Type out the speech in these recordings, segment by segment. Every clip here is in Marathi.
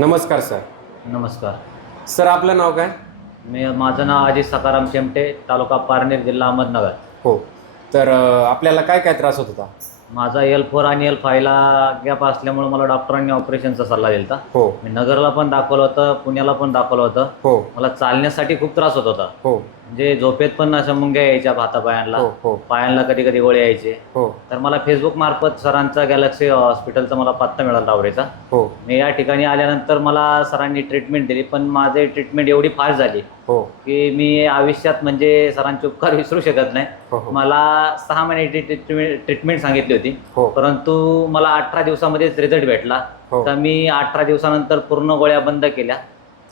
नमस्कार सर. नमस्कार. सर आपलं नाव काय? माझं नाव अजित सकाराम शेमटे, तालुका पारनेर, जिल्हा अहमदनगर. हो. तर आपल्याला काय काय त्रास होत होता? माझा L4 आणि L5ला गॅप असल्यामुळे मला डॉक्टरांनी ऑपरेशनचा सल्ला दिला. हो मी नगरला पण दाखवलं होतं, पुण्याला पण दाखवलं होतं. हो मला चालण्यासाठी खूप त्रास होत होता. हो म्हणजे झोपेत पण अशा मुंग्या यायच्या हातापायांना, हो हो पायांना कधी कधी गोळे यायचे. हो तर मला फेसबुक मार्फत सरांचा गॅलेक्सी हॉस्पिटलचा मला पत्ता मिळाला रावरेचा. हो मी या ठिकाणी आल्यानंतर मला सरांनी ट्रीटमेंट दिली, पण माझी ट्रीटमेंट एवढी फास्ट झाली हो की मी आयुष्यात म्हणजे सरांचे उपकार विसरू शकत नाही. हो मला 6 महिन्याची ट्रीटमेंट सांगितली होती, हो परंतु मला 18 दिवसामध्येच रिझल्ट भेटला. हो. तर मी 18 दिवसानंतर पूर्ण गोळ्या बंद केल्या.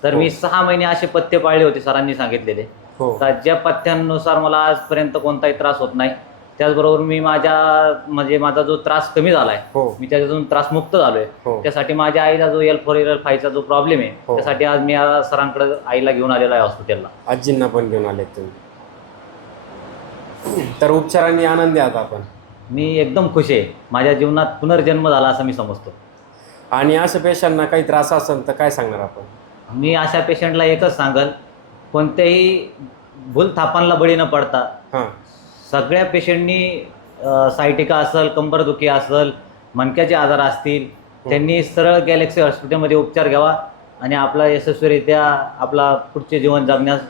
तर मी 6 महिने असे पथ्य पाळले होते सरांनी सांगितलेले. हो तर ज्या पथ्यांनुसार मला आजपर्यंत कोणताही त्रास होत नाही. त्याचबरोबर मी माझा जो त्रास कमी झाला आहे, हो मी त्याच्यातून त्रासमुक्त झालोय. हो त्यासाठी माझ्या आईला जो L4 L5चा जो प्रॉब्लेम आहे, हो. त्यासाठी आज मी सरांकडे आईला घेऊन आलेलो आहे हॉस्पिटलला. आजींना पण घेऊन आले तुम्ही. तर उपचारांनी आनंदी आहात आपण? मी एकदम खुश आहे. माझ्या जीवनात पुनर्जन्म झाला असं मी समजतो. आणि अशा पेशंटना काही त्रास असेल तर काय सांगणार आपण? मी अशा पेशंटला एकच सांगेल, कोणत्याही भूलथापांना बळी न पडता हां सगळ्या पेशंटनी सायटिका असेल, कंबरदुखी असेल, मणक्याचे आजार असतील, त्यांनी सरळ गॅलेक्सी हॉस्पिटलमध्ये उपचार घ्यावा आणि आपला यशस्वीरित्या आपला पुढचे जीवन जगण्यास.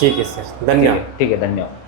ठीक आहे सर, धन्यवाद. ठीक आहे, धन्यवाद.